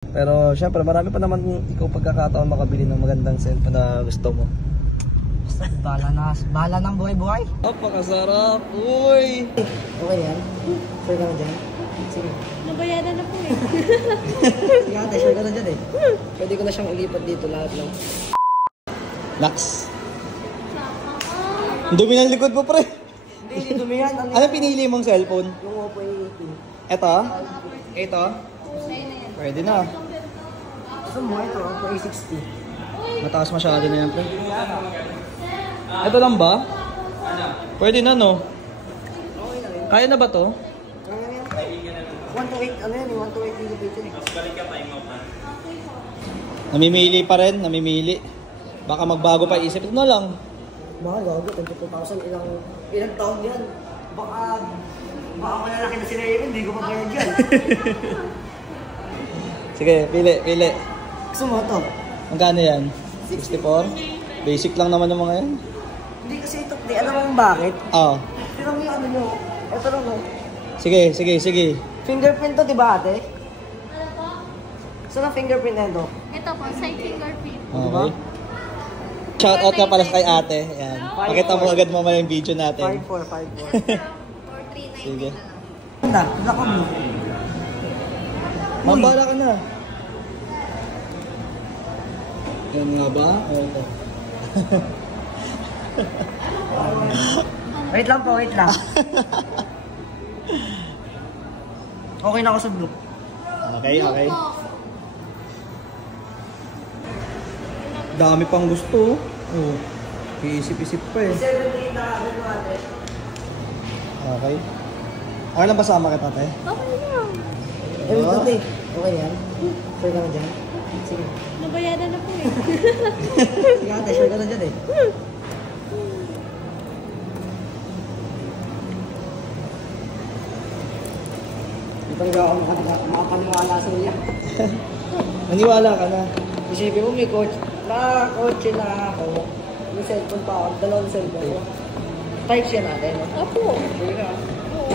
Pero syempre marami pa naman ikaw pagkakataon makabili ng magandang cellphone na gusto mo. Bahala ng buhay-buhay. Napakasarap! Uy! Okay yan? Sure ka na dyan? Sige. Nabayaran na po eh. Sige ate, sure ka na dyan eh. Pwede ko na siyang ilipat dito lahat lang. Lux! Ang dumi ng likod mo, pre! Hindi dumi yan. Ano pinili mong cellphone? Yung Oppo A18. Ito? Ito? Pwede na. Gusto mo ito, Oppo A60. Mataas masyado na yan, pre. Ito lang ba? Pwede na, no? Okay na rin. Kaya na ba to? Kaya yan. 128, ano yan eh, 128 megapixel eh. Namimili pa rin, namimili. Baka magbago pa isip. Ito na lang. Mahal, gago, 22,000 ilang taon yan. Baka malalaki na sila yun, hindi ko pa bayad yan. Sige, pili. Gusto mo ito? Magkano yan? 64? Basic lang naman yung mga yan. Hindi kasi ito, di alam mo bakit? Oo. Tignan mo yung ano nyo. Ito lang no. Sige. Fingerprint to, di ba ate? Saan ang fingerprint na ito? Ito po, side fingerprint. Okay. Shout out ka pala kay ate. Ayan. Pakita mo agad mamaya yung video natin. 54. 4390 Sige. Ganda, naka mo. Mambala ka na. Yan nga ba? Ito. Wait lang po, wait lang. Okay na ako sa blue. Okay. Dami pang gusto. Oh. Iisip-isip pa eh. 78 na agad mo ate. Okay. Okay lang ba sama kita, te? Okay lang. Eh, ate. Okay yan? Sure ka na dyan? Sige. Nabayaran na po eh. Sige ate, sure ka na dyan eh. Hindi talaga ako makapaniwala sa iya. Maniwala ka na. Isipin mo may kotse na ako. May cellphone pa ako. Dalawang cellphone ko. Type siya natin. No? Opo. Sure ka? Oo.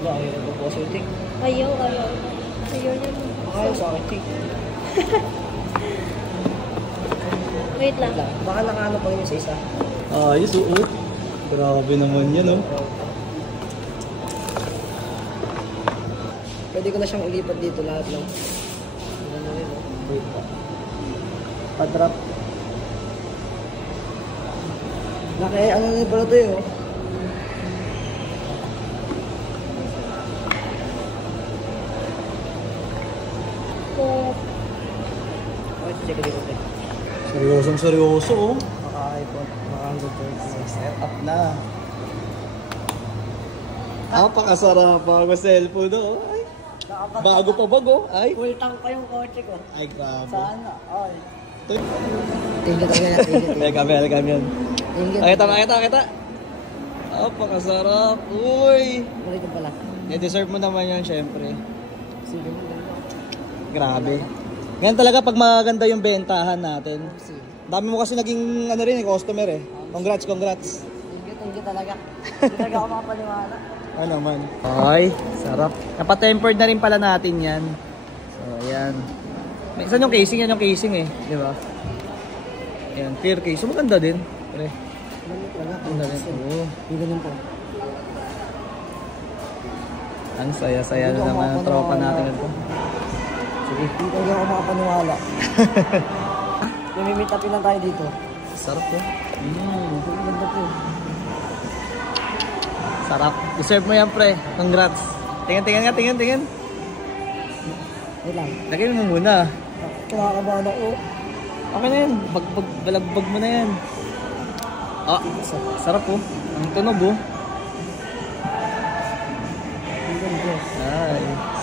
Wala kayo nagpo-positive. Ayaw. Ayaw niya mo. Ayaw sa akin. Wait lang. Baka nakaano pa yun sa isa. Ayos, oo. Grabe naman yan, oh. Pwede ko na siyang ilipat dito lahat lang. Ano na rin, oh. Wait pa. Pa-drop. Laki, ano na pala ito yun, oh. Okay, check it dito. Seryosong-seryoso, oh. Maka-iPhone, maka-Android 36. Set up na. Napakasarap bago cellphone, oh. Ay, bago pa bago. Ay. Full tank pa yung kotse ko. Ay, grabe. Sana, ay. Ito. Thank you talaga, thank you. Welcome yan. Thank you. Kita. Napakasarap. Uy. Balik ko pala. I-deserve mo naman yan, syempre. Sige mo. Grabe. Ganyan talaga pag maganda yung bentahan natin. Sige. Dami mo kasi naging ano rin, customer eh. Congrats. Thank you talaga. Hindi talaga ako makapaniwala. Ano naman. Okay, sarap. Napa-tempered na rin pala natin yan. So, ayan. Saan yung casing? Yan yung casing eh. Di ba? Ayan, clear case. So, maganda din. Pre. Maganda din. Oo. Yung ganun po. Ang saya-saya na naman ang tropa natin ito. Sige. Hindi talaga ako makapaniwala. Namimit upin lang tayo dito. Sarap po. Ang ganda po. Sarap. Deserve mo yan, pre. Congrats. Tingin. Wait lang. Lagay mo muna. Kinakabahan ako. Okay na yan. Balagbag mo na yan. Ah, sarap po. Ang tunog oh. Ang ganda. Nice.